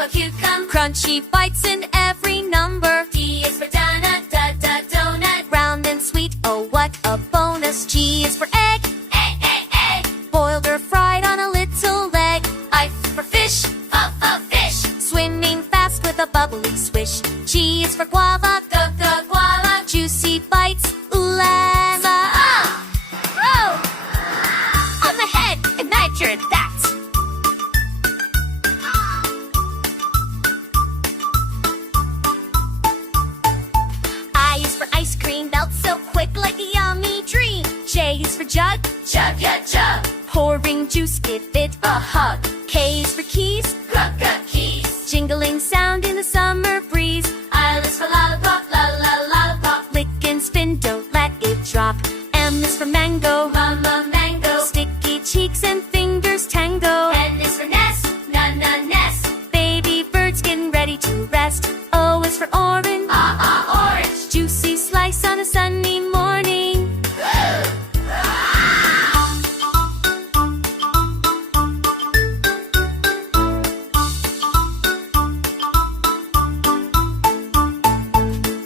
for cucumber. Crunchy bites in every number. D is for donut, donut. Round and sweet, oh what a bonus. G is for egg, Egg. boiled or fried on a little leg. I for fish, fish. Swimming fast with a bubbly swish. G is for guava, Guava. juicy bites, ooh la la. Oh! On the head, imagine that. I is for ice cream, melts so quick like a yummy dream. J is for jug, Jug. pouring juice, give it a hug. K is for keys, Keys. jingling sound in the summer breeze. L is for lollipop, lollipop. Lick and spin, don't let it drop. M is for mango, Mama mango. sticky cheeks and fingers tango. N is for nest, nest. Baby birds getting ready to rest. O is for orange, Orange. juicy slice on a sunny morning.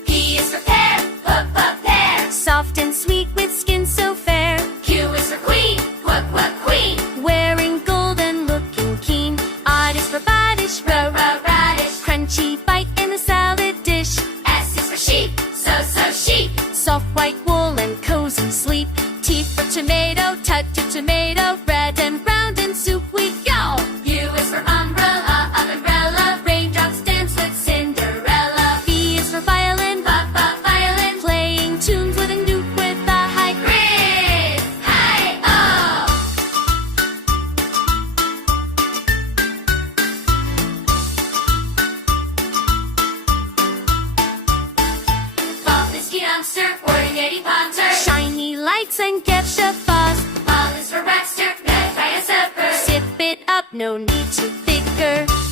P is for pear, pear. Soft and sweet with skin so fair. Q is for queen, queen. Wearing gold and looking keen. R is for radish, Radish. crunchy bite in a salad dish. S is for sheep, so sheep. Soft white wool and cozy sleep. T for tomato, touch of tomato. Red and round and soup we go. U is for umbrella. Raindrops dance with Cinderella. V is for violin, Violin. playing tunes with a nuke with a high Grid. Hi-oh. Ball is youngster, coordinating poncer. shiny lights and get the buzz. Ball is for Baxter, grasshopper. Sip it up, no need to thicker.